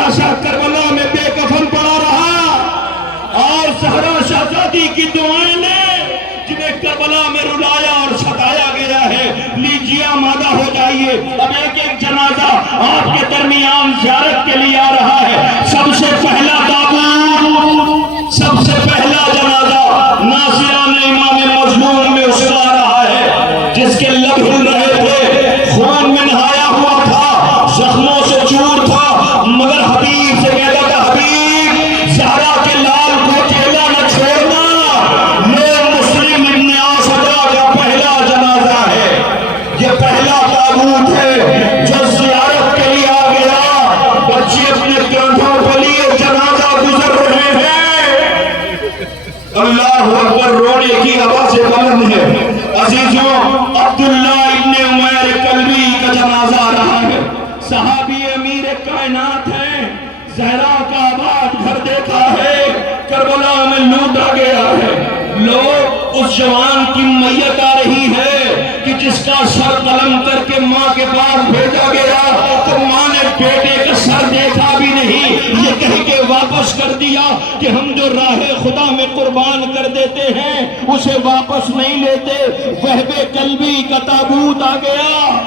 لاشا کربلا میں بے کفن پڑا رہا، اور زہرا شہزادی کی دعائیں نے جنہیں کربلا میں رلایا اور ستایا گیا ہے، لیجیے آمادہ ہو جائیے، اب ایک ایک جنازہ آپ کے درمیان زیارت کے لیے آ رہا ہے۔ سب سے پہلا تابوت، سب سے پہلا جنازہ ناصران امام مظلوم میں اس کا آ رہا ہے، جس کے لب ہل رہے تھے، خون میں نہایا ہوا تھا، زخموں سے چور تھا، مگر حبیب سے کہتا تھا حبیب زہرا کے لال کو اکیلا نہ چھوڑنا۔ یہ مسلم ابن آسدہ کا پہلا جنازہ ہے، یہ پہلا تابوت ہے جو زیارت کے لیے آ گیا۔ بچے اپنے کندھوں پہ لیے جنازہ گزر رہے ہیں، اللہ اکبر، رونے کی آوازیں بلند ہے۔ عزیزوں، عبداللہ ابن عمیر کلبی کا جنازہ آ رہا ہے، صحابی امیر کائنات ہیں، زہرا کا آباد گھر دیکھا ہے، کربلا میں لوٹا گیا ہے۔ لوگ اس جوان کی میت آ رہی ہے کہ جس کا سر قلم کر کے ماں کے پاس بھیجا گیا، تو ماں نے بیٹے کا سر دیکھا بھی نہیں، یہ کہہ کے واپس کر دیا کہ ہم جو راہ خدا میں قربان کر دیتے ہیں اسے واپس نہیں لیتے۔ وہب کلبی کا تابوت آ گیا،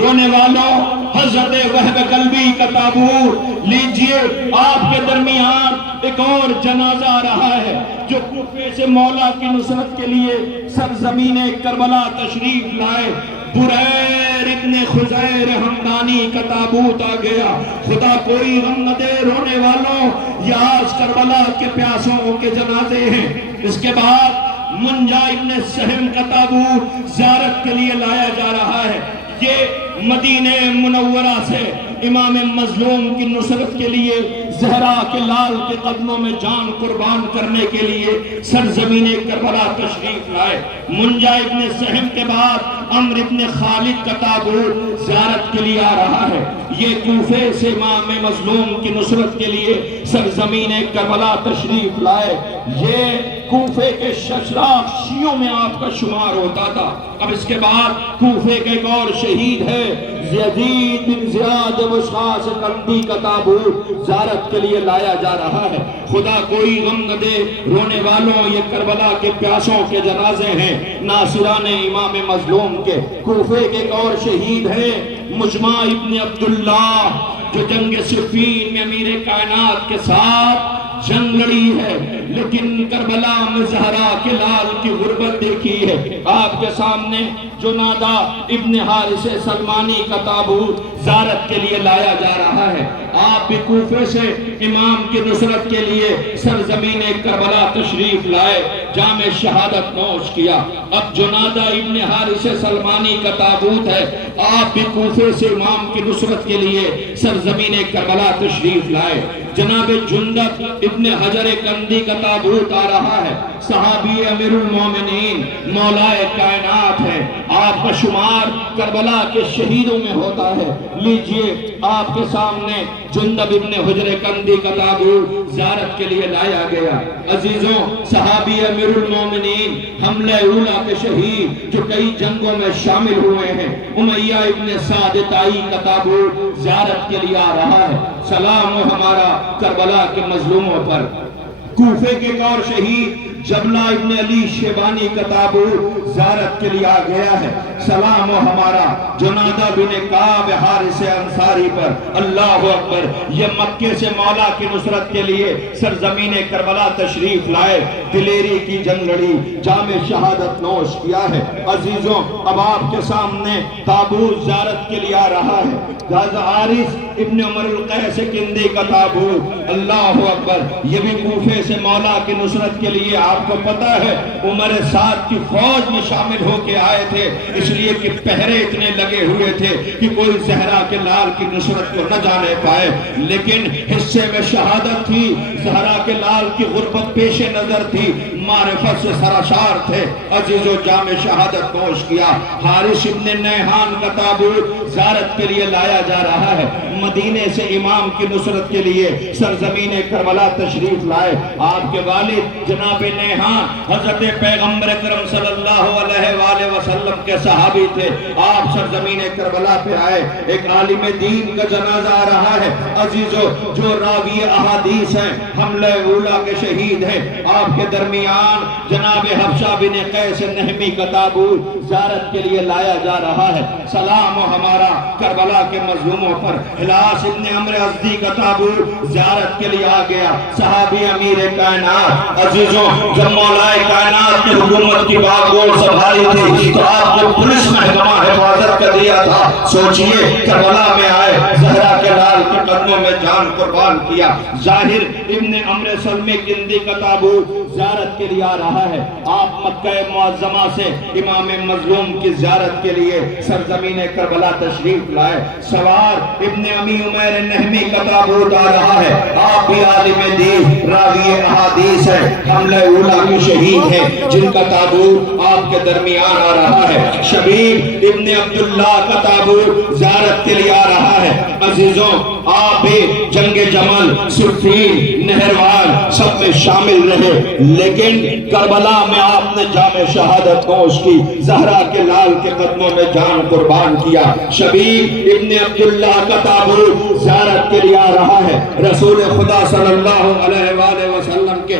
رونے والوں، حضرت وہب کلبی کا تابوت لیجئے۔ آپ کے درمیان ایک اور جنازہ آ رہا ہے جو کوفے سے مولا کی نصرت کے لیے سرزمین کربلا تشریف لائے۔ بریر ابن خزیر حمدانی کا تابوت آ گیا۔ خدا کوئی غم نہ دے رونے والوں، یہ آج کربلا کے پیاسوں کے جنازے ہیں۔ اس کے بعد منجا ابن سہم کا تابوت زیارت کے لیے لایا جا رہا ہے۔ یہ مدینہ منورہ سے امام مظلوم کی نصرت کے لیے زہرا کے لال کے قدموں میں جان قربان کرنے کے لیے سرزمین کربلا تشریف لائے۔ منجا ابن سہم کے بعد عمر ابن خالد کا تابوت زیارت کے لیے آ رہا ہے۔ یہ کوفے سے امام مظلوم کی نصرت کے لیے سرزمین کربلا تشریف لائے۔ یہ کوفے کے ششراف شیعوں میں آپ کا شمار ہوتا تھا۔ اب اس کے بعد کوفے کے ایک اور شہید ہے، یزید بن زیاد وشخاص کندی کا تابوت زیارت کے لیے لایا جا رہا ہے۔ خدا کوئی غم نہ دے رونے والوں، یہ کربلا کے پیاسوں کے جنازے ہیں، ناصران امام مظلوم کے۔ کوفے کے ایک اور شہید ہیں مجمع ابن عبداللہ، جو جنگ صفین میں امیر کائنات کے ساتھ جنگ لڑی ہے، لیکن کربلا میں زہرا کے لال کی غربت دیکھی ہے۔ آپ کے سامنے جنادہ ابن حارث سلمانی کا تابوت زیارت کے لیے لایا جا رہا ہے۔ آپ بھی کوفے سے امام کی نصرت کے لیے سرزمین کربلا تشریف لائے، جام شہادت نوش کیا۔ اب جنادہ ابن حارث سلمانی کا تابوت ہے، آپ بھی کوفے سے امام کی نصرت کے لیے سرزمین کربلا تشریف لائے۔ جناب جندب ابن حجر کندی کا تابوت آ رہا ہے، صحابی امیر المومنین مولا کائنات ہے، آپ کا شمار کربلا کے شہیدوں میں ہوتا ہے۔ لیجئے آپ کے سامنے جندب ابن حجر کندی کا تابوت زیارت کے لیے لایا گیا۔ عزیزوں، صحابی امیر المومنین حملہ اولا کے شہید جو کئی جنگوں میں شامل ہوئے ہیں، امیہ ابن سعد طائی کا تابوت زیارت کے لیے آ رہا ہے۔ سلام ہو ہمارا کربلا کے مظلوموں پر۔ کوفے کے ایک اور شہید جبلہ ابن علی شیبانی کا تابوت زیارت کے لیے آ گیا ہے۔ سلام ہو ہمارا جنادہ بن کعب حارث انصاری پر۔ اللہ اکبر، یہ مکے سے مولا کی نصرت کے لیے سرزمین کربلا تشریف لائے، دلیری کی جنگ لڑی، جام شہادت نوش کیا ہے۔ عزیزوں، اب آپ کے سامنے تابوت زیارت کے لیے آ رہا ہے، حارث ابن عمر القیس کندی کا تابوت۔ اللہ اکبر، یہ بھی کوفے سے مولا کی نصرت کے لیے، آپ کو پتا ہے عمر سعد کی فوج میں شامل ہو کے آئے تھے، اس لیے کہ پہرے اتنے لگے ہوئے تھے کہ کوئی زہرا کے لال کی نصرت کو نہ جانے پائے، لیکن حصے میں شہادت تھی، زہرا کے لال کی غربت پیش نظر تھی، معرفت سے سراشار تھے، عزیزو جام شہادت نوش کیا۔ حارث ابن نیحان کا تابوت زیارت کے لیے لایا جا رہا ہے، مدینے سے امام کی نصرت کے لیے سرزمین کربلا تشریف لائے۔ آپ کے والد جناب نیحان حضرت پیغمبر اکرم صلی اللہ علیہ وآلہ وسلم کے صحابی تھے۔ آپ سرزمین کربلا پہ آئے، ایک عالم دین کا جنازہ آ رہا ہے۔ عزیزو جو راوی احادیث ہیں، حملہ اولا کے شہید ہیں، آپ کے درمیان جناب حبشہ بن قیس نہمی کا تابوت زیارت کے لیے لایا جا رہا ہے۔ سلام و ہمارا کربلا کے مظلوموں پر۔ ہلاس ابن عمرو ازدی کا تابوت زیارت کے لیے آ گیا، صحابی امیر کائنات۔ عزیزوں جب مولا کائنات کی حکومت کی بات بول سنبھالی تھی تو آپ کو پولیس محکمہ حفاظت کا دیا تھا۔ سوچئے کربلا میں آئے، زہرا کے لال کے قدموں میں جان قربان کیا۔ ظاہر ابن عمرو سلمی کندی کا تابوت زیارت کے لیے آ رہا ہے۔ آپ مکہ معظمہ سے امام مظلوم کی زیارت کے لیے سرزمین کربلا تشریف لائے۔ سوار ابن امی عمیر نہمی کا تابوت آ رہا ہے۔ آپ بھی عالم دین راوی احادیث ہے، حملہ اولا کے شہید ہیں، جن کا تابوت آپ کے درمیان آ رہا ہے۔ شبیب ابن عبداللہ کا تابوت زیارت کے لیے آ رہا ہے۔ عزیزوں آپ بھی جنگ جمل، صفین، نہروان سب میں شامل رہے، لیکن کربلا میں آپ نے جام شہادت نوش کی، زہرا کے لال کے قدموں میں جان قربان کیا۔ شبیب ابن عبداللہ کا تابوت زیارت کے لیے آ رہا ہے۔ رسول خدا صلی اللہ علیہ وآلہ وسلم کے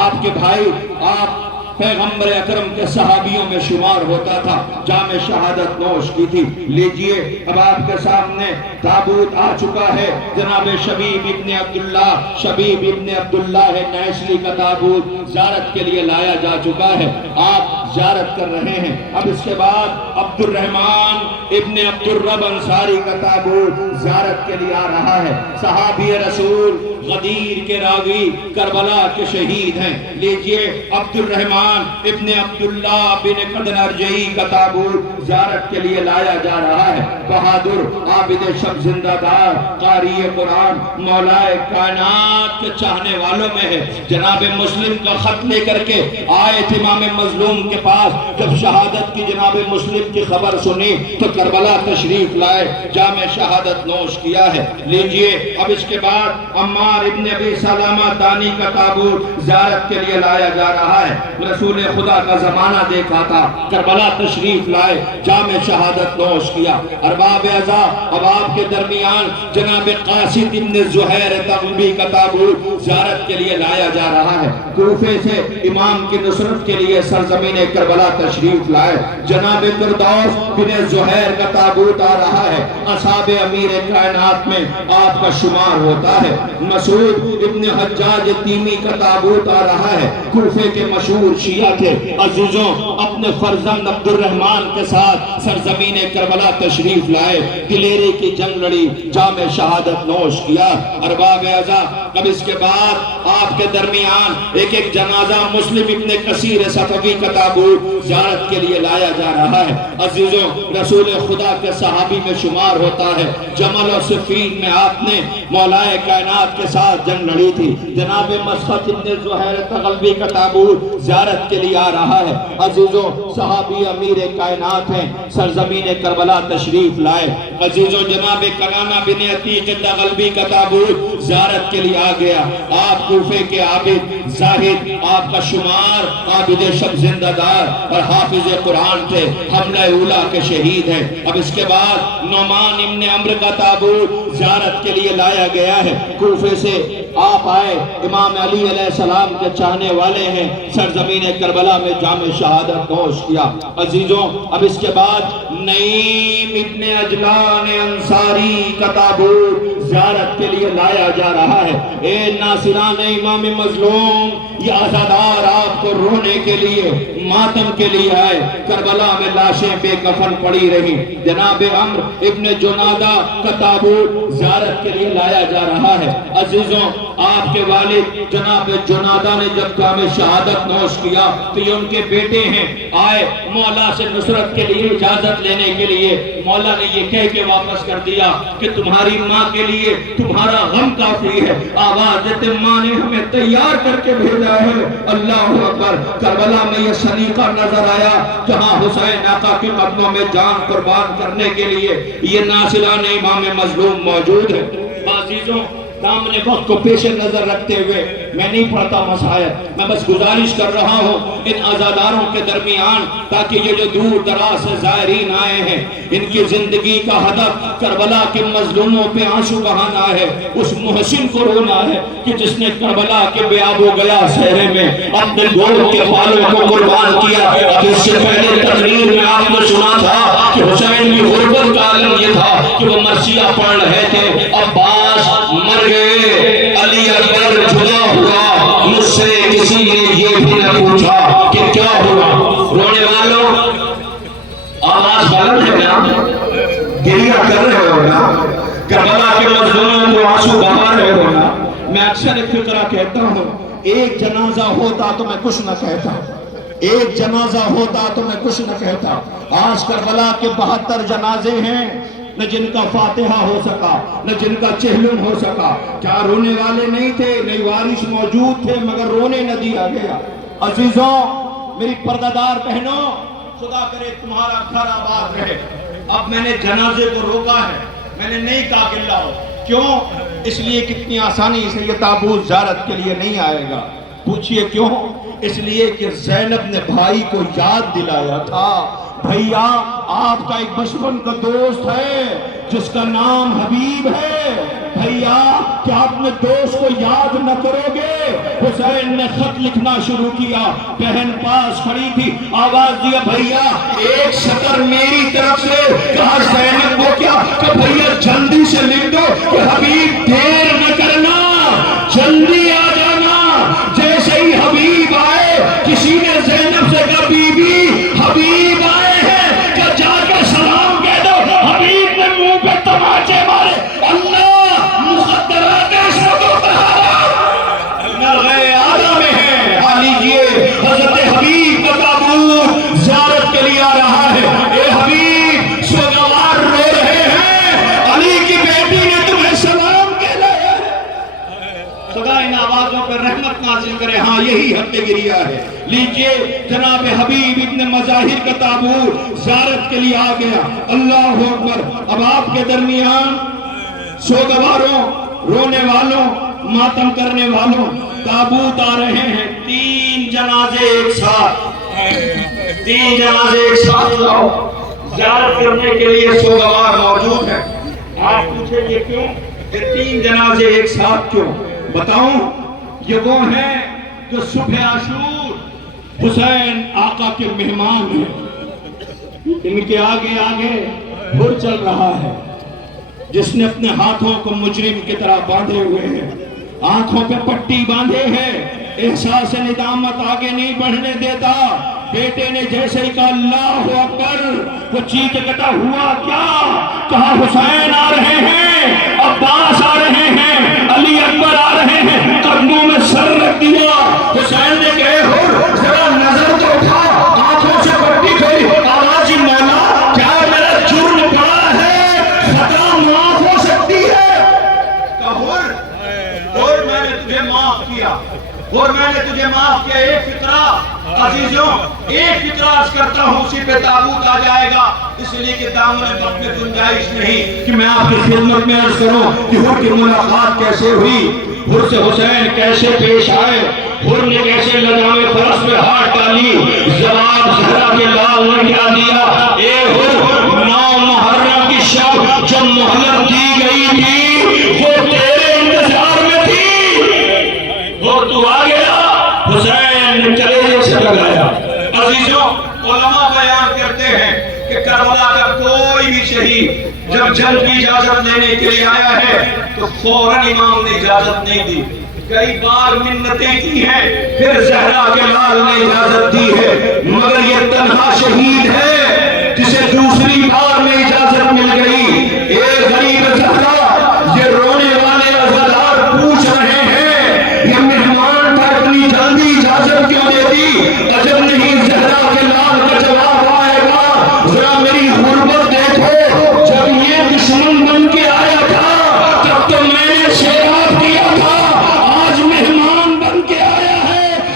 آپ کے بھائی، آپ پیغمبر اکرم کے صحابیوں میں شمار ہوتا تھا، جام شہادت نوش کی تھی۔ لیجئے اب آپ کے سامنے تابوت آ چکا ہے، جناب شبیب ابن عبداللہ، شبیب ابن عبداللہ نیسلی کا تابوت زیارت کے لیے لایا جا چکا ہے۔ آپ زیارت کر رہے ہیں۔ اب اس کے بعد عبد الرحمن ابن عبد الرب انصاری کا تابوت زیارت کے لیے آ رہا ہے۔ صحابی رسول، غدیر کے راوی، کربلا کے شہید ہیں۔ لیجئے عبد الرحمن ابن عبداللہ بن قدنرجئی کا تابوت زیارت کے لیے لایا جا رہا ہے۔ بہادر، عابد شب، زندہ دار، قاری قرآن، مولا کائنات کے چاہنے والوں میں ہے۔ جناب مسلم کا خط لے کر کے آئے تھے امام مظلوم کے پاس، جب شہادت کی جناب مسلم کی خبر سنی تو کربلا تشریف لائے، جام شہادت نوش کیا ہے۔ لیجئے اب اس کے بعد عمار ابن ابی سلامہ دانی کا تابوت زیارت کے لیے لایا جا رہا ہے۔ رسول خدا کا زمانہ دیکھا تھا، کربلا تشریف لائے، جام شہادت نوش کیا۔ ارباب اعضاء، اب آپ کے درمیان جناب قاسد ابن زہیر تغلبی کا تابوت زیارت کے لیے لایا جا رہا ہے۔ کوفے سے امام کی نصرت کے لیے سرزمین کربلا تشریف لائے، جناب قردوس بن زہیر کا تابوت آ رہا ہے۔ اصحاب امیر کائنات میں آپ کا شمار ہوتا ہے۔ مسعود ابن حجاج تیمی کا تابوت آ رہا ہے۔ کوفے کے مشہور شیعہ تھے۔ عزیزوں اپنے فرزند عبد الرحمن کے ساتھ سرزمین کربلا تشریف لائے، دلیری کی جنگ لڑی، جام شہادت نوش کیا۔ ارباب اعضاء، اب اس کے بعد آپ کے درمیان ایک ایک جنازہ مسلم ابن کثیر صفوی کا تابوت زیارت کے لیے لایا جا رہا ہے۔ عزیزوں رسول خدا کے صحابی میں شمار ہوتا ہے۔ جمل اور صفین میں آپ نے مولا کائنات کے ساتھ جنگ لڑی تھی۔ جناب مسعود ابن زہیر تغلبی کا تابوت زیارت کے لیے آ رہا ہے۔ عزیزوں صحابی امیر کائنات ہیں، سرزمین کربلا تشریف لائے۔ عزیزوں جناب کنانہ بن عتیق تغلبی کا تابوت زیارت کے لیے آ گیا۔ آپ کوفے کے عابد، زاہد، آپ کا شمار عابد شب، زندہ دار اور حافظ قرآن تھے، حملہ اولا کے شہید ہیں۔ اب اس کے بعد نعمان ابن عمرو کا تابوت زیارت کے لیے لایا گیا ہے۔ کوفے سے آپ آئے، امام علی علیہ السلام کے چاہنے والے ہیں، سرزمین کربلا میں جام شہادت نوش کیا۔ عزیزوں اب اس کے بعد نعیم ابن عجلان انصاری کا تابوت زیارت کے لیے لایا جا رہا ہے۔ اے ناصران امام مظلوم، یہ عزادار آپ کو رونے کے لیے، ماتم کے لیے آئے۔ کربلا میں لاشیں بے کفن پڑی رہی۔ جناب عمرو ابن جنادہ کا تابوت زیارت کے لیے لایا جا رہا ہے۔ عزیزوں آپ کے والد جناب جنادہ نے جب جام شہادت نوش کیا تو یہ ان کے بیٹے ہیں، آئے مولا سے نصرت کے لیے اجازت لینے کے لیے۔ مولا نے یہ کہہ کے واپس کر دیا کہ تمہاری ماں کے لیے تمہارا غم کافی ہے۔ آواز دیتے ماں نے ہمیں تیار کر کے بھیجا ہے۔ اللہ اکبر۔ کربلا میں یہ سلیقہ نظر آیا جہاں حسین آقا کے قدموں میں جان قربان کرنے کے لیے یہ ناصران امام مظلوم موجود ہے۔ عزیزوں، دامن وقت کو پیش نظر رکھتے ہوئے میں نہیں پڑھتا مسائل، میں بس گزارش کر رہا ہوں ان عزاداروں کے درمیان، تاکہ یہ جو دور دراز سے زائرین آئے ہیں ان کی زندگی کا ہدف کربلا کے مظلوموں پہ آنسو بہانا ہے، اس محسن کو رونا ہے کہ جس نے کربلا کے بیاب و گیا صحرے میں اپنے گول کے بالوں کو قربان کیا۔ اب اس سے پہلے تقریر میں آپ نے سنا تھا کہ حسین کی غربت کا عالم یہ تھا کہ وہ مرثیہ پڑھ رہے تھے، عباس مر گئے، علی اکبر جدا ہوا، مجھ سے کسی نے یہ بھی نہ پوچھا کہ کیا ہوا۔ رونے والوں آواز بلند ہے نا، گریہ کر رہے ہو نا، کربلا کے مظلوموں کو آنسو بہا رہے ہو نا۔ میں اکثر ایک فقرہ کہتا ہوں، ایک جنازہ ہوتا تو میں کچھ نہ کہتا، ایک جنازہ ہوتا تو میں کچھ نہ کہتا۔ آج کربلا کے 72 جنازے ہیں، نہ جن کا فاتحہ ہو سکا، نہ جن کا چہلم ہو سکا۔ کیا رونے والے نہیں تھے؟ نہیں، وارث موجود تھے مگر رونے نہ دیا گیا۔ عزیزوں، میری پردہ دار بہنوں، خدا کرے تمہارا گھر آباد رہے۔ اب میں نے جنازے کو روکا ہے، میں نے نہیں کہا کہ لاؤ۔ کیوں؟ اس لیے کتنی آسانی سے یہ تابوت زیارت کے لیے نہیں آئے گا۔ پوچھئے کیوں؟ اس لیے کہ زینب نے بھائی کو یاد دلایا تھا، بھیا آپ کا ایک بچپن کا دوست ہے جس کا نام حبیب ہے، بھیا کیا آپ نے دوست کو یاد نہ کرو گے؟ حسین نے خط لکھنا شروع کیا، بہن پاس کھڑی تھی، آواز دیا بھیا ایک سطر میری طرف سے، کہا زینب کو کیا؟ کہ بھیا جلدی سے لکھ دو کہ حبیب دیر نہ کرنا، جلدی آ جانا۔ جیسے ہی حبیب آئے، کسی نے زینب سے کہا بی بی حبیب آئے ہیں، کہ جا کے سلام کہہ دو۔ حبیب نے منہ پہ تماچے مارے، اللہ مخدرات عصمت و طہارت نرغے آدھا میں ہے۔ آ لیجئے حضرت حبیب کا تابوت زیارت کے لیے آ رہا ہے۔ اے حبیب سوگوار رو رہے ہیں، علی کی بیٹی نے تمہیں سلام کہہ ہے۔ خدا ان آوازوں پر رحمت نازل کرے۔ ہاں یہی حق گریہ ہے۔ لیجئے جناب حبیب ابن مظاہر کا تابوت زیارت کے لیے آ گیا۔ اللہ اکبر۔ اب آپ کے درمیان سوگواروں، رونے والوں، ماتم کرنے والوں، تابوت آ رہے ہیں۔ 3 جنازے ایک ساتھ، 3 جنازے ایک ساتھ لاؤ۔ زیارت کرنے کے لیے سوگوار موجود ہے۔ آپ پوچھیں یہ کیوں؟ یہ 3 جنازے ایک ساتھ کیوں؟ بتاؤں، یہ وہ ہیں جو صبح عاشور حسین آقا کے مہمان ہیں۔ ان کے آگے آگے بھر چل رہا ہے، جس نے اپنے ہاتھوں کو مجرم کی طرح باندھے ہوئے ہیں، آنکھوں پہ پٹی باندھے ہیں، احساس ندامت آگے نہیں بڑھنے دیتا۔ بیٹے نے جیسے ہی کہا اللہ اکبر، وہ چیخ کٹا ہوا کیا؟ کہا حسین آ رہے ہیں، عباس آ رہے ہیں، علی اکبر آ رہے ہیں۔ قدموں میں سر رکھ دیا۔ حسین نے کہے ہو ذرا نظر تو اٹھا، آنکھوں سے پٹی کھولی، آواز مولا کیا میرا جرم بڑا ہے؟ خطا معاف ہو سکتی ہے؟ اور میں نے تجھے معاف کیا، اور میں نے تجھے معاف کیا۔ ایک فقرہ عزیزوں، ایک فقرہ عرض کرتا ہوں، اسی پہ تابوت آ جائے گا، اس لیے کہ دامن وقت میں گنجائش نہیں کہ میں آپ کی خدمت میں عرض کروں کہ حر کی ملاقات کیسے ہوئی، حر سے حسین کیسے پیش آئے، حر نے کیسے لجام فرس میں ہاتھ ڈالی، جواب زہرا کے لال نے کیا دیا۔ اے حر، 9 محرم کی شب جب مہلت دی گئی تھی وہ تیرے انتظار میں تھی، وہ تو آ گیا، حسین نے چلیجے سے لگایا۔ عزیزوں، علماء بیان کرتے ہیں کہ کربلا کا کوئی بھی شہید جب جنگ کی اجازت لینے کے لیے آیا ہے تو فوراً امام نے اجازت نہیں دی، کئی بار منتیں کی ہیں، پھر زہرا کے لال نے اجازت دی ہے، مگر یہ تنہا شہید ہے جسے دوسری بار میں اجازت مل گئی۔ اے غریب زہرا، یہ رونے والے عزادار پوچھ رہے ہیں یہ مہمان پر اتنی جلدی اجازت کیوں دے دی؟ عجب نہیں زہرا کے لال کا جواب آئے گا، ذرا میری غربت دیکھو، جب یہ دشمن بن کے آیا تھا تب تو میں نے شیراب کیا تھا، آج مہمان بن کے آیا ہے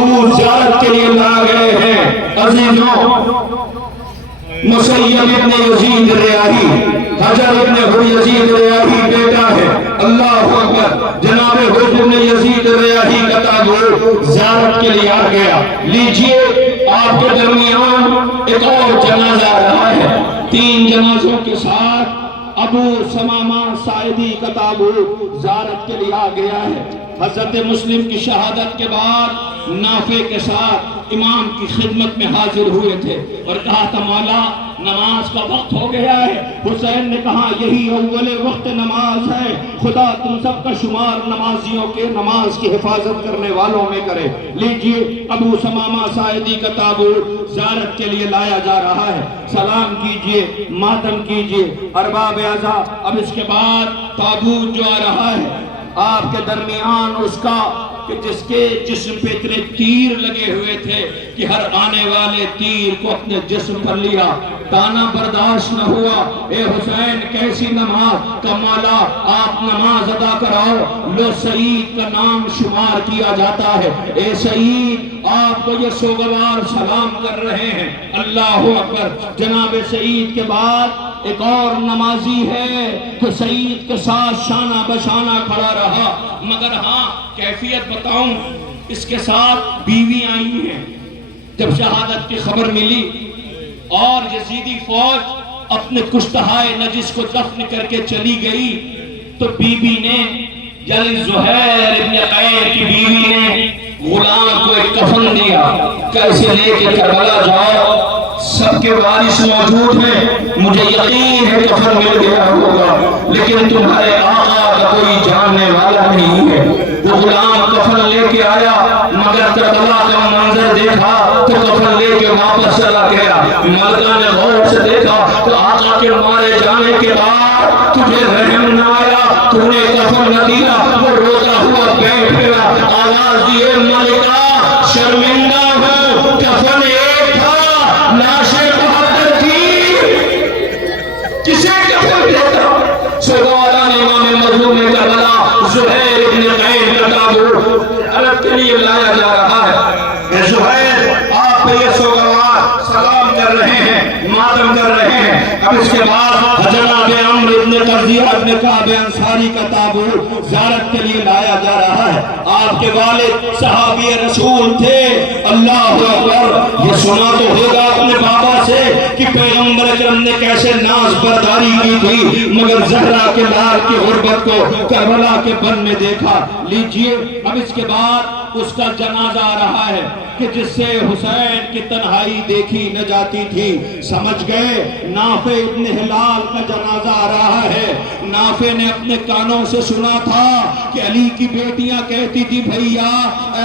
تابوت زیارت کے لیے لا گئے ہیں۔ عزیزوں، مسیب ابن یزید ریاحی، حجر ابن یزید ریاحی بیٹا ہے، اللہ اکبر، جناب حجر ابن یزید ریاحی کا تابوت زیارت کے لیے آ گیا۔ لیجئے آپ کے درمیان ایک اور جنازہ آ رہا ہے۔ 3 جنازوں کے ساتھ ابو ثمامہ ساعدی کا تابوت زیارت کے لیے آ گیا ہے۔ حضرت مسلم کی شہادت کے بعد نافع کے ساتھ امام کی خدمت میں حاضر ہوئے تھے اور کہا تھا مولا نماز کا وقت ہو گیا ہے۔ حسین نے کہا یہی اول وقت نماز ہے، خدا تم سب کا شمار نمازیوں کے نماز کی حفاظت کرنے والوں میں کرے۔ لیجئے ابو ثمامہ ساعدی کا تابوت زیارت کے لیے لایا جا رہا ہے۔ سلام کیجئے، ماتم کیجئے ارباب اعزاء۔ اب اس کے بعد تابوت جو آ رہا ہے آپ کے درمیان اس کا کہ جس کے جسم پہ اتنے تیر لگے ہوئے تھے کہ ہر آنے والے تیر کو اپنے جسم پر لیا، تانا برداشت نہ ہوا۔ اے حسین کیسی نماز کا مولا، آپ نماز ادا کراؤ۔ لو سعید کا نام شمار کیا جاتا ہے۔ اے سعید، آپ کو یہ سوگوار سلام کر رہے ہیں۔ اللہ اکبر۔ جناب سعید کے بعد ایک اور نمازی ہے جو سعید کے ساتھ شانہ بشانہ کھڑا رہا، مگر ہاں کیفیت بتاؤں، اس کے ساتھ بیوی آئی ہیں۔ جب شہادت کی خبر ملی اور یزیدی فوج اپنے کشتہائے نجس کو دفن کر کے چلی گئی تو بیوی نے یعنی زہیر ابن قیر کی بیوی نے غلام کو ایک کفن دیا، کیسے لے کے کربلا جاؤ، سب کے وارث موجود ہیں، مجھے یقین ہے کفن مل گیا ہوگا، لیکن تمہارے آقا کا کوئی جاننے والا نہیں ہے۔ وہ غلام کفن لے کے آیا مگر کربلا کا منظر دیکھا تو کفن لے کے واپس چلا گیا۔ ملکہ نے غور سے دیکھا تو آقا کے مارے جانے کے بعد تجھے رحم نہ آیا، تو نے کفن نہ دیا۔ وہ روتا ہوا بیٹھ گیا، آواز دیے ملکہ شرمندہ ہوں، کفن ایک تھا، لاشیں بہتر تھی، کسے کفن دیتا؟ سوگواران امام مظلوم کربلا زہیر ابن قیر کا تابوت عرب کے لیے لایا جا رہا ہے۔ اے زہیر، آپ پہ یہ سوگوار سلام کر رہے ہیں، ماتم کر رہے ہیں۔ اب اس کے بعد جناب عمرو ابن قرظیہ ابن کعب انصاری کا تابوت زیارت کے لیے لایا جا رہا ہے۔ آپ کے والد صحابی رسول تھے، اللہ اکبر۔ یہ سنا تو ہوگا اپنے بابا سے کہ پیغمبر اکرم نے کیسے ناز برداری کی تھی، مگر زہرا کے لال کی غربت کو کربلا کے بن میں دیکھا۔ لیجئے اب اس کے بعد اس کا جنازہ آ رہا ہے کہ جس سے حسین کی تنہائی دیکھی نہ جاتی تھی۔ سمجھ گئے نافع ابن ہلال کا جنازہ آ رہا ہے۔ نافع نے اپنے کانوں سے سنا تھا کہ علی کی بیٹیاں کہتی تھی بھئیا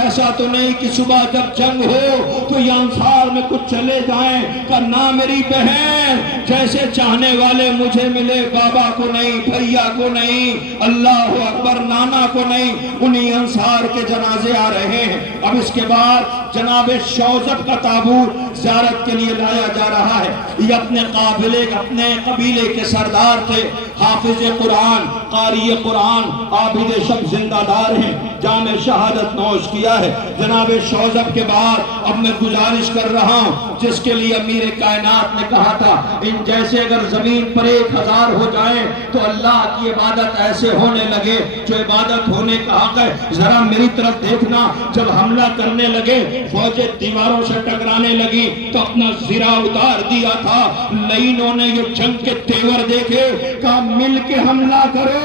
ایسا تو نہیں کہ صبح جب جنگ ہو تو یہ انصار میں کچھ چلے جائیں، کہ نہ میری بہن جیسے چاہنے والے مجھے ملے، بابا کو نہیں، بھئیا کو نہیں، اللہ اکبر، نانا کو نہیں، انہی انصار کے جنازے آ رہے ہیں۔ اب اس کے بعد جناب شوزب کا تابوت زیارت کے لیے لایا جا رہا ہے۔ یہ اپنے قبیلے کے سردار تھے، حافظ قرآن، قاری قرآن، عابد شب زندہ دار ہیں، جام شہادت نوش کیا ہے۔ جناب شوزب کے بعد اب میں گزارش کر رہا ہوں جس کے لیے امیر کائنات نے کہا تھا ان جیسے اگر زمین پر 1000 ہو جائیں تو اللہ کی عبادت ایسے ہونے لگے جو عبادت ہونے کا حق ہے۔ ذرا میری طرف دیکھنا، جب حملہ کرنے لگے فوجیں دیواروں سے ٹکرانے لگی تو اپنا زرہ اتار دیا تھا۔ لئینوں نے یہ جنگ کے تیور دیکھے، کہا مل کے حملہ کرو،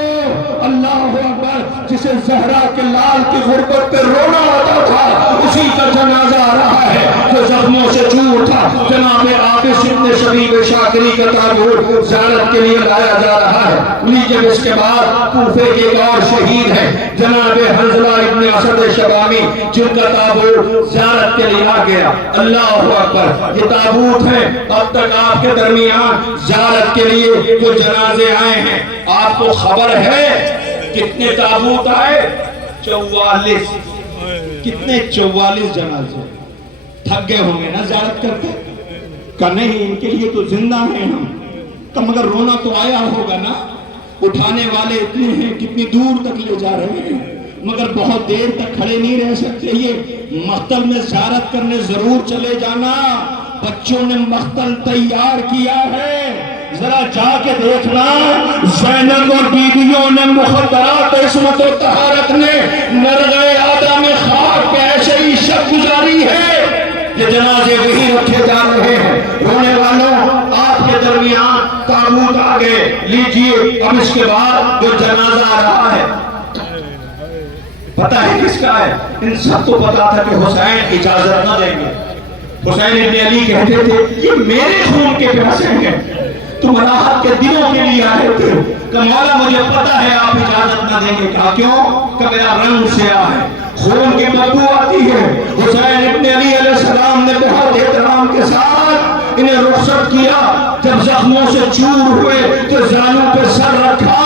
اللہ اکبر۔ جسے زہرا کے لال کی غربت پہ رونا آتا تھا اسی کا جنازہ آ رہا ہے جو زخموں سے چور تھا۔ جناب عابس ابن شبیب شاکری کا تابوت زیارت کے لیے لایا جا رہا ہے۔ لیجئے اس کے بعد کوفے کے ایک اور شہید ہیں جناب حنظلہ ابن اسد شبامی، جن کا تابوت زیارت کے لیے آ گیا۔ اللہ اکبر، یہ تابوت ہیں اب تک آپ کے درمیان زیارت کے لیے جو جنازے آئے ہیں۔ آپ کو خبر ہے کتنے تابوت آئے؟ 44۔ کتنے؟ 44 جنازے۔ تھک گئے ہوں گے نا زیارت کرتے؟ کہ نہیں ان کے لیے تو زندہ ہیں ہم، تو مگر رونا تو آیا ہوگا نا۔ اٹھانے والے اتنے ہیں، کتنی دور تک لے جا رہے ہیں۔ مگر بہت دیر تک کھڑے نہیں رہ سکتے، یہ مقتل میں زیارت کرنے ضرور چلے جانا، بچوں نے مقتل تیار کیا ہے، ذرا جا کے دیکھنا زینب اور بیویوں نے مخدرات عصمت و طہارت نے نرغے آدھا میں خاک پہ ایسے ہی شب گزاری ہے کہ جنازے وہی رکھے جا رہے ہیں۔ رونے والوں آپ کے درمیان تابوت آگے لیجئے، اب اس کے بعد جو جنازہ آ رہا ہے پتہ ہے کس کا ہے؟ ان سب کو پتا تھا کہ حسین اجازت نہ دیں گے۔ حسین ابن علی کہتے تھے یہ میرے خون کے پیاسے ہیں، تم راحت کے دنوں کے لیے آئے تھے کہ مولا مجھے پتا ہے آپ اجازت نہ دیں گے۔ کہا کیوں؟ کہ میرا رنگ سیاہ ہے، خون کی بدبو آتی ہے۔ حسین ابن علی علیہ السلام نے بہت احترام کے ساتھ انہیں رخصت کیا، جب زخموں سے چور ہوئے تو زانوں پہ سر رکھا،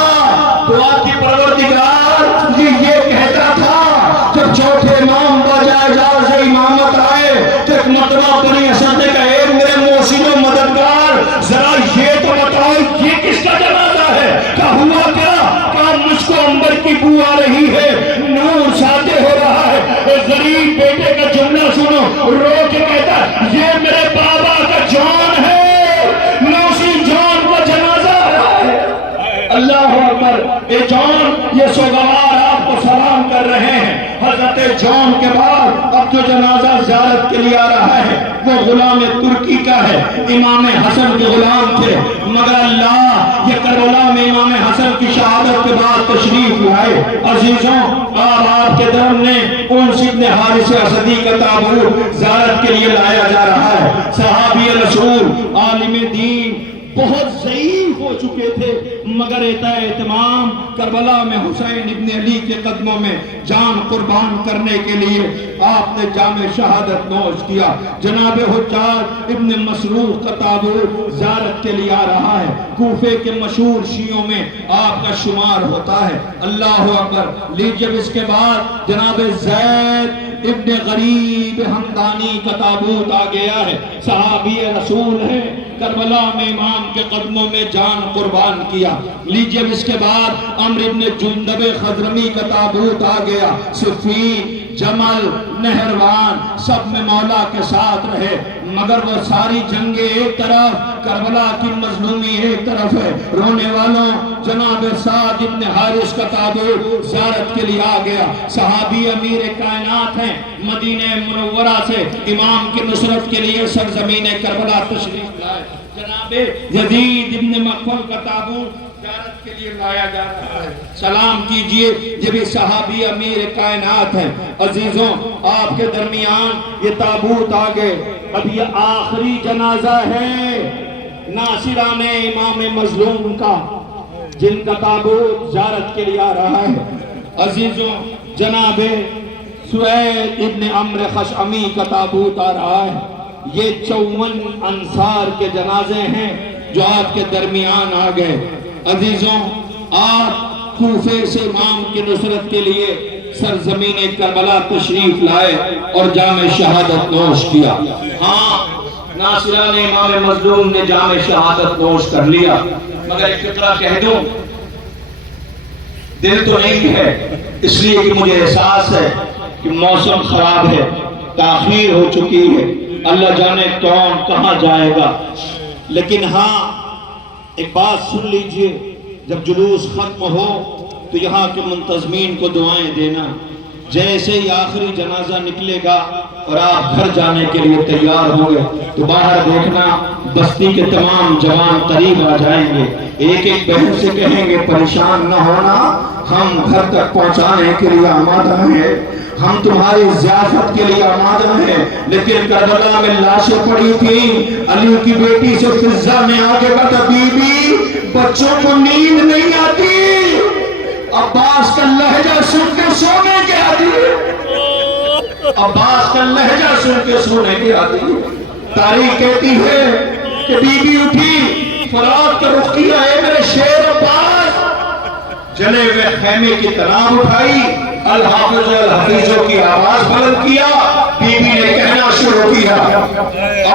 تو آپ کی پروردگار یہ کہتا تھا جب چوتھے امام باجاز امامت آئے تو ایک مرتبہ بنی اسد نے کہا اے میرے محسن و مددگار ذرا یہ تو بتاؤ یہ کس کا جنازہ ہے؟ کہا ہوا کیا؟ کہا مجھ کو عنبر کی بو آ رہی ہے، نور ساطع ہو رہا ہے۔ غریب بیٹے کا جملہ سنو، رو کے کہتا یہ میرے بابا کا جان ہے، نوسی جان کا جنازہ ہے۔ اللہ اکبر، اے جان یہ سوگوار آپ کو سلام کر رہے ہیں۔ حضرت جان کے بعد اب جو جنازہ زیارت کے لیے آ رہا ہے وہ غلام ترکی کا ہے، امام حسن کے غلام تھے، مگر اللہ یہ کربلا میں امام حسن کی شہادت کے بعد تشریف لائے۔ عزیزوں آپ کے در نے انس ابن حارث اسدی کا تابوت زیارت کے لیے لایا جا رہا ہے۔ صحابی رسول عالم دین بہت ضعیف ہو چکے تھے، مگر اہتمام کربلا میں حسین ابن علی کے قدموں میں جان قربان کرنے کے لیے آپ نے جام شہادت نوش کیا۔ جناب حجاج ابن مسروق کا تابوت زیارت کے لیے آ رہا ہے، کوفے کے مشہور شیعوں میں آپ کا شمار ہوتا ہے۔ اللہ اکبر، لیجئے اس کے بعد جناب زید ابن غریب ہمدانی کا تابوت آ گیا ہے، صحابی رسول ہے، کربلا میں امام کے قدموں میں جان قربان کیا۔ لیجئے اس کے بعد عمرو ابن جندب خضرمی کا تابوت آ گیا۔ صفین، جمل، نہروان سب میں مولا کے ساتھ رہے، مگر وہ ساری جنگیں ایک طرف، کربلا کی مظلومی ایک طرف ہے۔ رونے والوں جناب سعد ابن حارث کا تابوت زیارت کے لیے آ گیا، صحابی امیر کائنات ہیں، مدینہ منورہ سے امام کی نصرت کے لیے سرزمین کربلا تشریف لائے۔ جناب یزید ابن مقفل کا تابوت زیارت کے لیے لایا جا رہا ہے۔ سلام کیجئے، یہ بھی صحابی امیر کائنات ہیں۔ عزیزوں آپ کے درمیان یہ تابوت آگے، اب یہ آخری جنازہ ہے ناصران امام مظلوم کا، جن کا تابوت زیارت کے لیے آ رہا ہے۔ عزیزوں جناب سوید ابن عمرو خشعمی کا تابوت آ رہا ہے۔ یہ 54 انصار کے جنازے ہیں جو آپ کے درمیان آ گئے۔ عزیزوں آپ کوفے سے امام کی نصرت کے لیے سرزمین کربلا تشریف لائے اور جام شہادت نوش کیا۔ ہاں ناصران امام مظلوم نے جام شہادت نوش کر لیا، مگر ایک فقرہ کہہ دوں، دل تو نہیں ہے، اس لیے کہ مجھے احساس ہے کہ موسم خراب ہے، تاخیر ہو چکی ہے، اللہ جانے کون کہاں جائے گا۔ لیکن ہاں ایک بات سن لیجئے، جب جلوس ختم ہو تو یہاں کے منتظمین کو دعائیں دینا، جیسے ہی آخری جنازہ نکلے گا اور آپ گھر جانے کے لیے تیار ہوں گے تو باہر دیکھنا بستی کے تمام جوان قریب آ جائیں گے، ایک ایک بہن سے کہیں گے پریشان نہ ہونا، ہم گھر تک پہنچانے کے لیے آمادہ ہیں، ہم تمہاری ضیافت کے لیے آمادہ ہیں۔ لیکن کربلا میں لاشیں پڑی تھیں، علی کی بیٹی سے فضا میں آگے بتا بی بی بچوں کو نیند نہیں آتی، عباس کا لہجہ سن کے سونے کے عادی، عباس کا لہجہ سن کے سونے کے عادی۔ تاریخ کہتی ہے کہ بی بی اٹھی، فرات کا رخ کیا، اے میرے شیر عباس، جلے ہوئے خیمے کی تناب اٹھائی، الحافظ الحفیظوں کی آواز بلند کیا، بی بی نے کہنا شروع کیا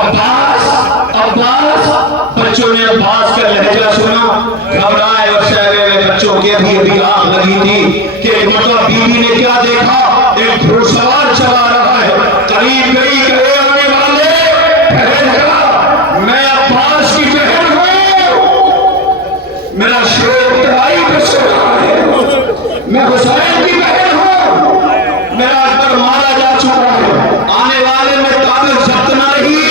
عباس عباس۔ بچوں نے عباس کا لہجہ سنا، گھبرائے اور شہرے میں بچوں کے ابھی آگ لگی تھی کہ ایک مرتبہ بیوی نے کیا دیکھا، ایک گھوڑسوار چلا رہا ہے، قریب گئی کہ اے آنے والے ٹھہر جا، میں عباس کی بہن ہوں، میرا شوق ترائی پہ سو رہا ہے، میں حسین کی بہن ہوں، میرا اکبر مارا جا چکا ہے، آنے والے میں قابل ضبط نہ رہی،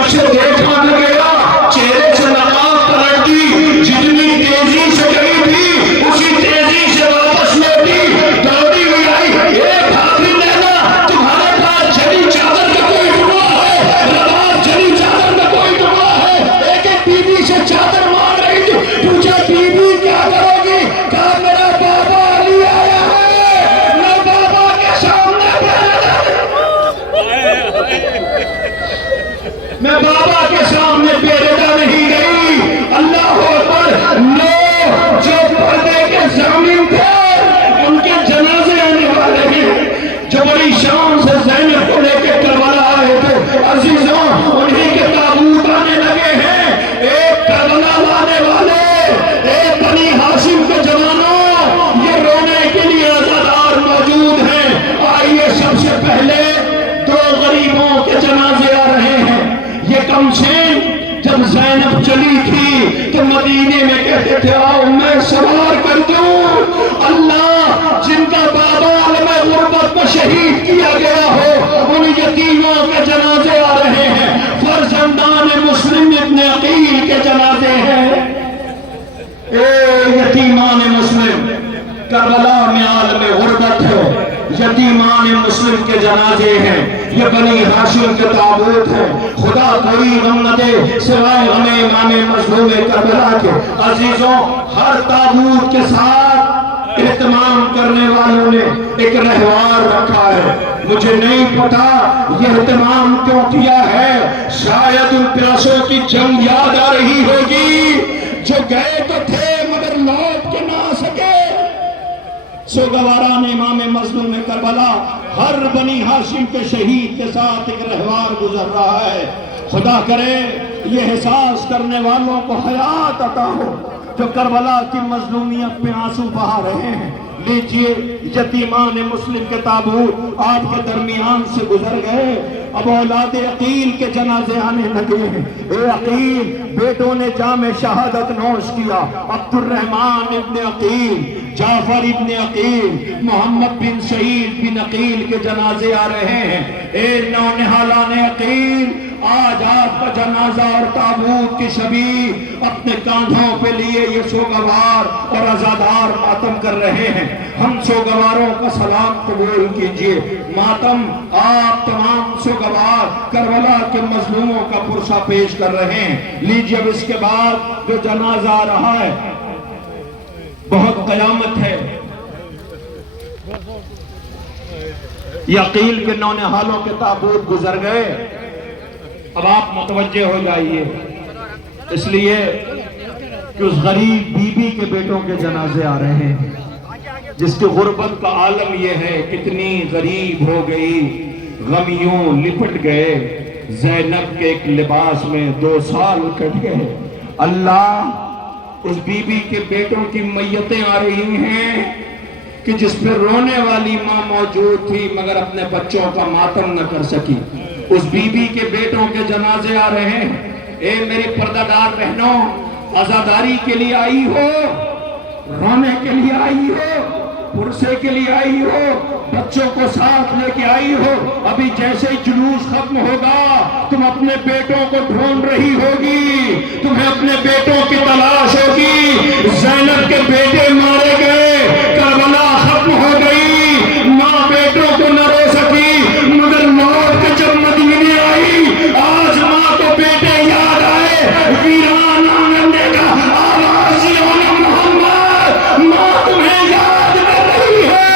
اسے دیکھا نہ گیا، چہرے سے نقاب پلٹ دی، جتنی تیزی سے گئی تھی اسی تیزی سے واپس لوٹی، دوڑی ہوئی آئی، اے بھاگی لینا، تمہارے پاس جلی چادر کا کوئی ٹکڑا ہے، رباب جلی چادر کا کوئی ٹکڑا ہے، ایک ایک بیوی سے چادر مار رہی تھی، پوچھا بیوی کیا کرو گی، کہا میرا بابا علی آیا ہے، میں بابا کے سامنے میں بابا کے سامنے بیردا نہیں گئی، اللہ اکبر، لوگ جو پردے کے ضامن تھے ان کے جنازے آنے والے ہیں، جو بڑی شان سے زینب کو لے کے کربلا آئے تھے، عزیزوں انہیں کے تابوت آنے لگے ہیں، ایک کربلا لانے والے، ایک بنی ہاشم کے جوانوں، یہ رونے کے لیے عزادار موجود ہیں، آئیے سب سے پہلے دو غریبوں کے جنازے آ رہے ہیں، یہ کمسین جب زینب چلی تھی تو مدینے میں کہتے تھے آؤ میں سوار کر دوں، اللہ جن کا بابا عالم غربت میں شہید کیا گیا ہو ان یتیموں کے جنازے آ رہے ہیں، فرزندان مسلم ابن عقیل کے جنازے ہیں، اے یتیمان مسلم، کربلا میں عالم غربت ہے، یتیمان مسلم کے جنازے ہیں، یہ بنی ہاشم کے تابوت ہیں، خدا کوئی غم نہ دے سوائے غم امام مظلوم کربلا کے، عزیزوں ہر تابوت کے ساتھ اہتمام کرنے والوں نے ایک رہوار رکھا ہے، مجھے نہیں پتا یہ اہتمام کیوں کیا ہے، شاید ان پیاسوں کی جنگ یاد آ رہی ہوگی جو گئے تو تھے مگر لوٹ کے نہ آ سکے، سوگواران امام مظلوم کربلا ہر بنی ہاشم کے شہید کے ساتھ ایک رہوار گزر رہا ہے، خدا کرے یہ احساس کرنے والوں کو حیات عطا ہو جو کربلا کی مظلومیت میں آنسو بہا رہے ہیں، لیجئے یتیمان مسلم کے تابوت آپ کے درمیان سے گزر گئے، اب اولاد عقیل کے جنازے آنے لگے ہیں، اے عقیل بیٹوں نے جام شہادت نوش کیا، عبد الرحمن ابن عقیل، جعفر ابن عقیل، محمد بن سعید بن عقیل کے جنازے آ رہے ہیں، اے نونہالان عقیل آج آپ کا جنازہ اور تابوت کی شبیہ اپنے کاندھوں پہ لیے یہ سوگوار اور عزادار ماتم کر رہے ہیں، ہم سوگواروں کا سلام قبول کیجئے، ماتم آپ تمام سوگوار کربلا کے مظلوموں کا پرسہ پیش کر رہے ہیں، لیجئے اب اس کے بعد جو جنازہ آ رہا ہے بہت قیامت ہے، یہ عقیل کے نونہالوں کے تابوت گزر گئے، اب آپ متوجہ ہو جائیے، اس لیے کہ اس غریب بی بی کے بیٹوں کے جنازے آ رہے ہیں جس کی غربت کا عالم یہ ہے، کتنی غریب ہو گئی، غمیوں لپٹ گئے، زینب کے ایک لباس میں 2 سال کٹ گئے، اللہ اس بی بی کے بیٹوں کی میتیں آ رہی ہیں کہ جس پہ رونے والی ماں موجود تھی مگر اپنے بچوں کا ماتم نہ کر سکی، اس بی بی کے بیٹوں کے جنازے آ رہے ہیں، اے میری پردہ دار بہنوں، عزاداری کے لیے آئی ہو، رونے کے لیے آئی ہو، پرسے کے لیے آئی ہو، بچوں کو ساتھ لے کے آئی ہو، ابھی جیسے ہی جلوس ختم ہوگا تم اپنے بیٹوں کو ڈھونڈ رہی ہوگی، تمہیں اپنے بیٹوں کی تلاش ہوگی، زینب کے بیٹے مارے گئے، کربلا ختم ہو گئی، ماں بیٹوں کو نہ رو سکی، مگر موت کے جب مدینے آئی، آج ماں کو بیٹے یاد آئے، ویران آنگن کا آواز محمد، ماں تمہیں یاد کر رہی ہے،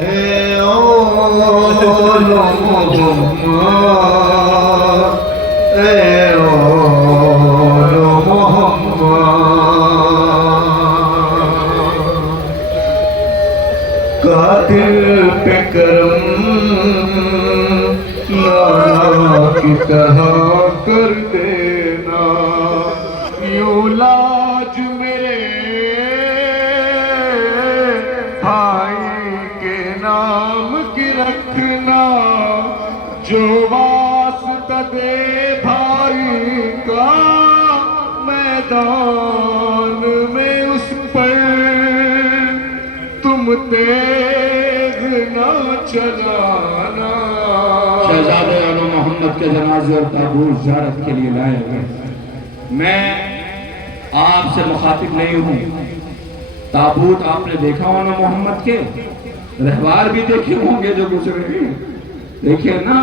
اے اول محمد، اے اول محمد، قاتل پہ کرم لالا کی طرح کر دینا، یوں لاج میرے جو واسطہ دے بھائی کا میدان میں اس پر تم تیغ نہ چلانا۔ شہزادہ علو محمد کے جنازے اور تابوت زیارت کے لیے لائے گئے۔ میں آپ سے مخاطب نہیں ہوں، تابوت آپ نے دیکھا علو محمد کے، رہوار بھی دیکھے ہوں گے جو گزرے ہیں، دیکھیں نا۔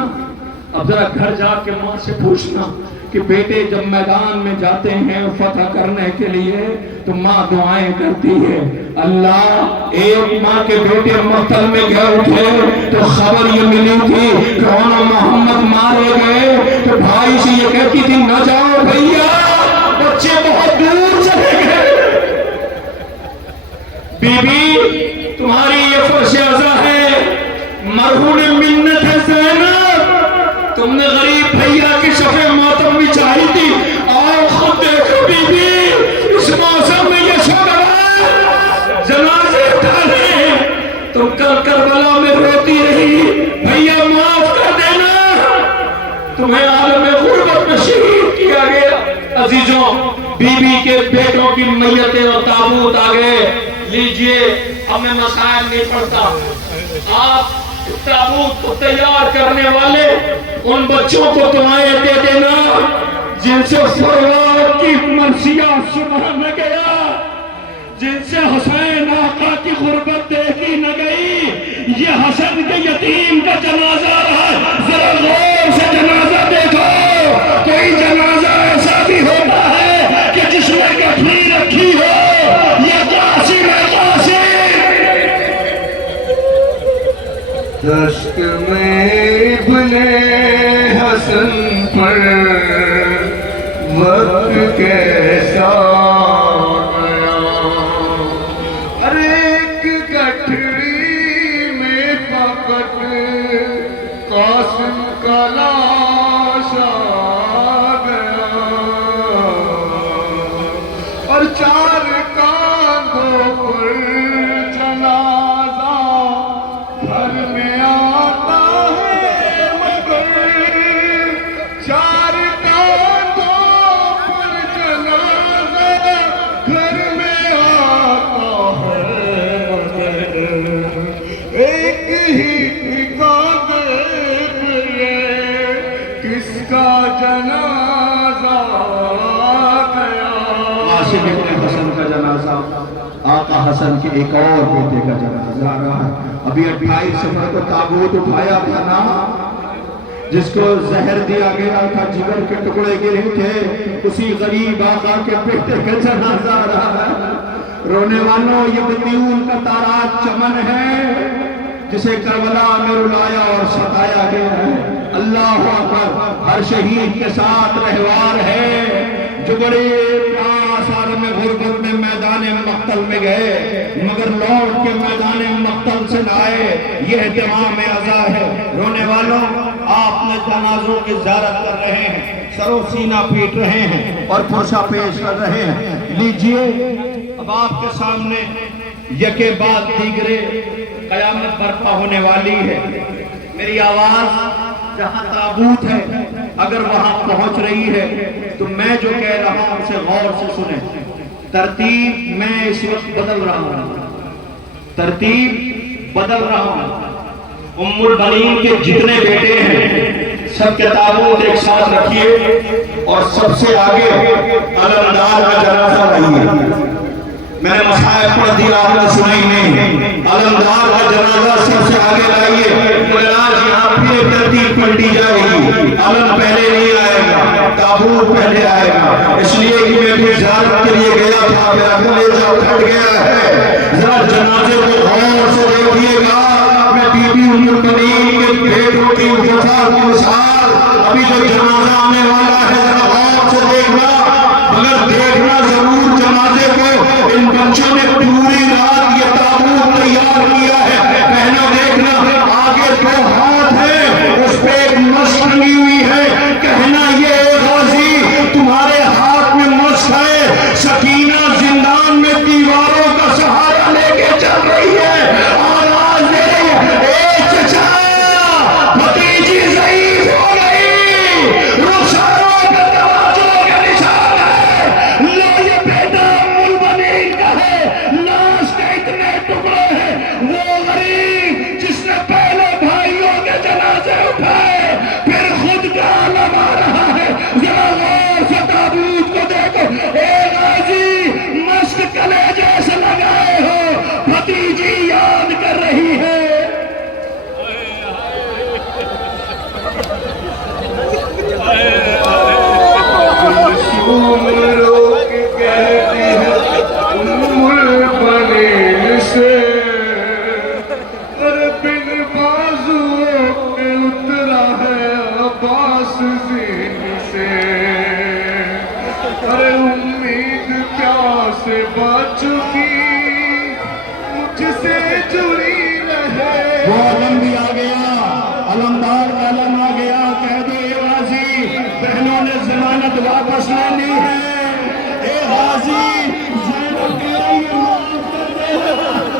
اب ذرا گھر جا کے ماں سے پوچھنا کہ بیٹے جب میدان میں جاتے ہیں فتح کرنے کے لیے تو ماں دعائیں کرتی ہے، اللہ ایک ماں کے بیٹے مقتل میں گئے اٹھے تو خبر یہ ملی تھی کہ علو محمد مارے گئے تو بھائی سے یہ کہتی تھی نہ جاؤ بھیا، بچے بہت دور چلے گئے۔ بی بی تمہاری یہ فرش عزا ہے، مرہون منت ہے زینب، تم نے غریب بھیا کی شفع ماتم بھی چاہی تھی، آؤ خود دیکھو بی بی اس موسم میں یہ شوہر جنازے اٹھانے، تم کل کربلا میں روتی رہی، بھیا معاف کر دینا، تمہیں عالم غربت میں شہید کیا گیا۔ عزیزوں بی بی کے بیٹوں کی میتیں اور تابوت آگئے، لیجئے اب میں مسائل نہیں پڑھتا، آپ تابوت کو تیار کرنے والے ان بچوں کو دعائیں دے دینا جن سے فروغ کی منشیات سنا نہ گیا، جن سے حسین آقا کی غربت دیکھی نہ گئی۔ یہ حسن کے یتیم کا جنازہ رہا، ذرا غور سے جنازہ دیکھو، کوئی جنازہ ایسا بھی ہوتا ہے کہ جس میں گٹھلی رکھی ہو، یہ قاسم ہے قاسم۔ دشت میں ابن حسن پر وقت کیسا گیا، ہر ایک گٹھڑی میں فقط قاسم کا لاش آ گیا، اور چار کاندھوں پر جنازہ گھر میں آتا ہے، مگر چار کاندھوں پر جنازہ گھر میں آتا ہے، مگر ایک ہی کاندھے پہ کس کا جنازہ گیا۔ قاسم ابن حسن کا جنازہ، آقا حسن کے ایک اور بیٹے کا جنازہ آ رہا ہے۔ ابھی 28 سفر کو تابوت اٹھایا تھا نا، جس کو زہر دیا گیا تھا، جگر کے ٹکڑے گرے تھے، اسی غریب آقا کے بیٹے کا جنازہ آ رہا ہے۔ رونے والوں یہ بدیون کا تاراج چمن ہے جسے کربلا میں رلایا اور ستایا گیا ہے۔ اللہ اکبر، ہر شہید کے ساتھ رہوار ہے جو بڑے پیاس عالم غربت میں میدان مقتل میں گئے مگر لوٹ کے میدان مقتل سے لائے، یہ اہتمام عزا ہے۔ رونے والوں آپ نے جنازوں کی زیارت کر رہے ہیں، سر و سینہ پیٹ رہے ہیں اور پرشا پیش کر رہے ہیں، لیجئے اب آپ کے سامنے یکے بعد دیگرے قیامت برپا ہونے والی ہے۔ میری آواز جہاں تابوت ہے اگر وہاں پہنچ رہی ہے تو میں جو کہہ رہا ہوں اسے غور سے سنیں۔ ترتیب میں اس وقت بدل رہا ہوں، ترتیب بدل رہا ہوں۔ ام البنین کے جتنے بیٹے ہیں سب کے تابوت ایک ساتھ رکھیے اور سب سے آگے علمدار کا جنازہ رہیے۔ میں نے مسائل پڑھ دیا، آپ نے سنائی نہیں۔ علمدار کا جنازہ سب سے آگے لائیے، آج یہاں پھر ترتیب پلٹی جائے گی، علم پہلے نہیں آئے گا، تابوت پہلے آئے گا، اس لیے کہ میں بھی زیارت کے لیے گیا تھا، میرا کلیجہ پھٹ گیا ہے۔ ذرا جنازے کو غور سے دیکھیے گا، میں بی بی ام البنین کے بیٹوں کی وفات کی مثال، ابھی جو جنازہ آنے والا ہے ذرا غور سے دیکھنا، مگر دیکھنا ضرور جنازے کو، ان بچوں نے پوری رات یہ تابوت تیار کیا ہے، پہنا دیکھنا آگے دو ہاتھ ہے اس پہ ایک مشق لگی ہوئی ہے، کہنا یہ غازی تمہارے ہاتھ میں مشق ہے، سکینہ زندان میں دیواروں کا سہارا لے کے چل رہی ہے، اور آج اے چچا بھتیجی ضعیف وہ علم بھی آ گیا، علمدار کا علم آ گیا، کہہ دو اے غازی بہنوں نے ضمانت واپس لے لی ہے، اے غازی